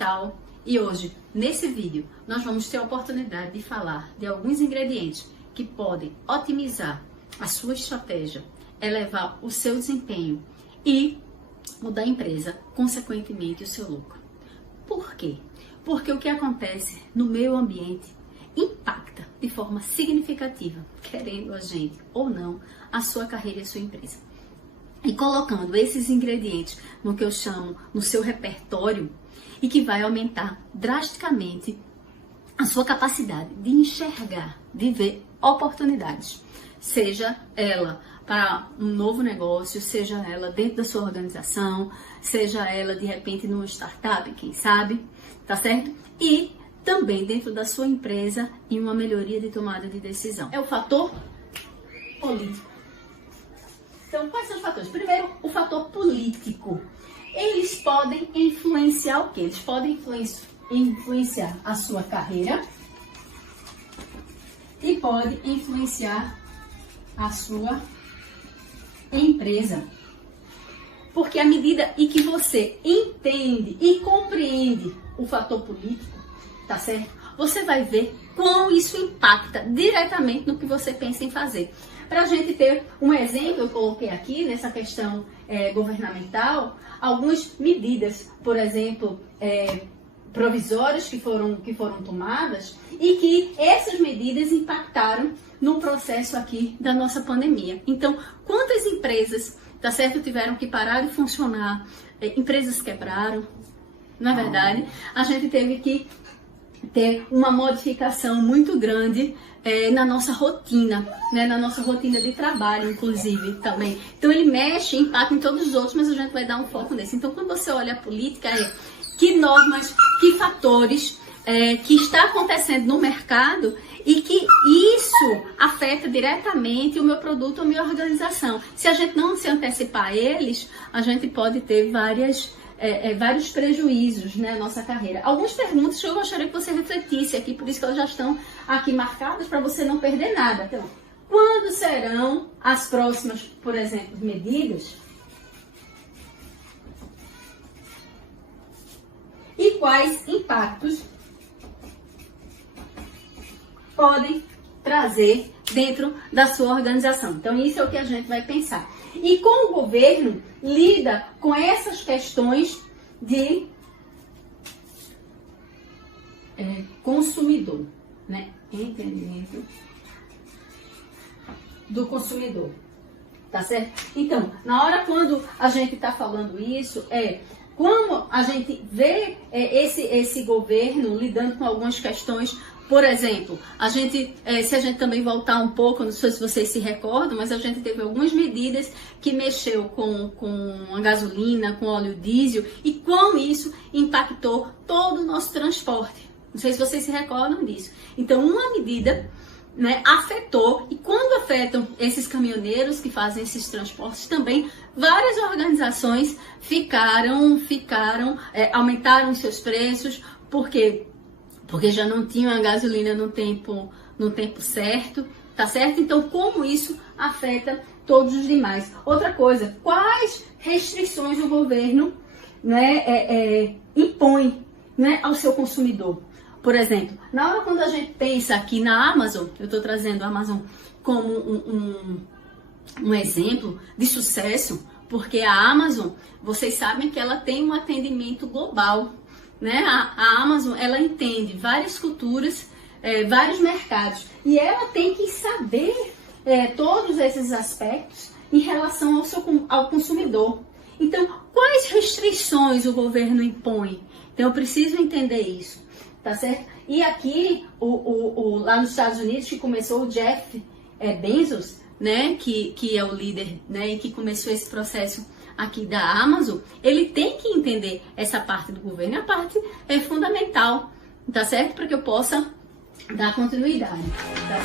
digital e hoje, nesse vídeo, nós vamos ter a oportunidade de falar de alguns ingredientes que podem otimizar a sua estratégia, elevar o seu desempenho e mudar a empresa, consequentemente o seu lucro. Por quê? Porque o que acontece no meio ambiente impacta de forma significativa, querendo a gente ou não, a sua carreira e a sua empresa. E colocando esses ingredientes no que eu chamo no seu repertório e que vai aumentar drasticamente a sua capacidade de enxergar, de ver oportunidades, seja ela para um novo negócio, seja ela dentro da sua organização, seja ela de repente numa startup, quem sabe, tá certo? E também dentro da sua empresa em uma melhoria de tomada de decisão. É o fator político. Então, quais são os fatores? Primeiro, o fator político. Eles podem influenciar o quê? Eles podem influenciar a sua carreira e podem influenciar a sua empresa. Porque à medida em que você entende e compreende o fator político, tá certo? Você vai ver como isso impacta diretamente no que você pensa em fazer. Para a gente ter um exemplo, eu coloquei aqui nessa questão governamental, algumas medidas, por exemplo, provisórias que foram tomadas e que essas medidas impactaram no processo aqui da nossa pandemia. Então, quantas empresas, tá certo, tiveram que parar de funcionar, empresas quebraram, na verdade, a gente teve que ter uma modificação muito grande na nossa rotina, né? Na nossa rotina de trabalho, inclusive, também. Então, ele mexe, impacta em todos os outros, mas a gente vai dar um foco nesse. Então, quando você olha a política, que normas, que fatores que está acontecendo no mercado e que isso afeta diretamente o meu produto ou a minha organização. Se a gente não se antecipar a eles, a gente pode ter vários prejuízos na nossa carreira. Algumas perguntas que eu gostaria que você refletisse aqui, por isso que elas já estão aqui marcadas para você não perder nada. Então, quando serão as próximas, por exemplo, medidas? E quais impactos podem trazer dentro da sua organização? Então, isso é o que a gente vai pensar. E como o governo lida com essas questões de consumidor, né? Entendimento do consumidor, tá certo? Então, na hora quando a gente está falando isso, como a gente vê esse governo lidando com algumas questões. Por exemplo, se a gente também voltar um pouco, não sei se vocês se recordam, mas a gente teve algumas medidas que mexeu com a gasolina, com óleo diesel e como isso impactou todo o nosso transporte. Não sei se vocês se recordam disso. Então, uma medida, né, afetou, e quando afetam esses caminhoneiros que fazem esses transportes também, várias organizações aumentaram seus preços, porque já não tinham a gasolina no tempo certo, tá certo? Então, como isso afeta todos os demais? Outra coisa, quais restrições o governo, né, impõe, né, ao seu consumidor? Por exemplo, na hora quando a gente pensa aqui na Amazon, eu estou trazendo a Amazon como um exemplo de sucesso, porque a Amazon, vocês sabem que ela tem um atendimento global, né? A Amazon, ela entende várias culturas, vários mercados, e ela tem que saber todos esses aspectos em relação ao consumidor. Então, quais restrições o governo impõe? Então, eu preciso entender isso, tá certo? E aqui, lá nos Estados Unidos, que começou o Jeff Bezos, né? Que é o líder, né? E que começou esse processo aqui da Amazon, ele tem que entender essa parte do governo, a parte fundamental, tá certo? Para que eu possa dar continuidade. Tá?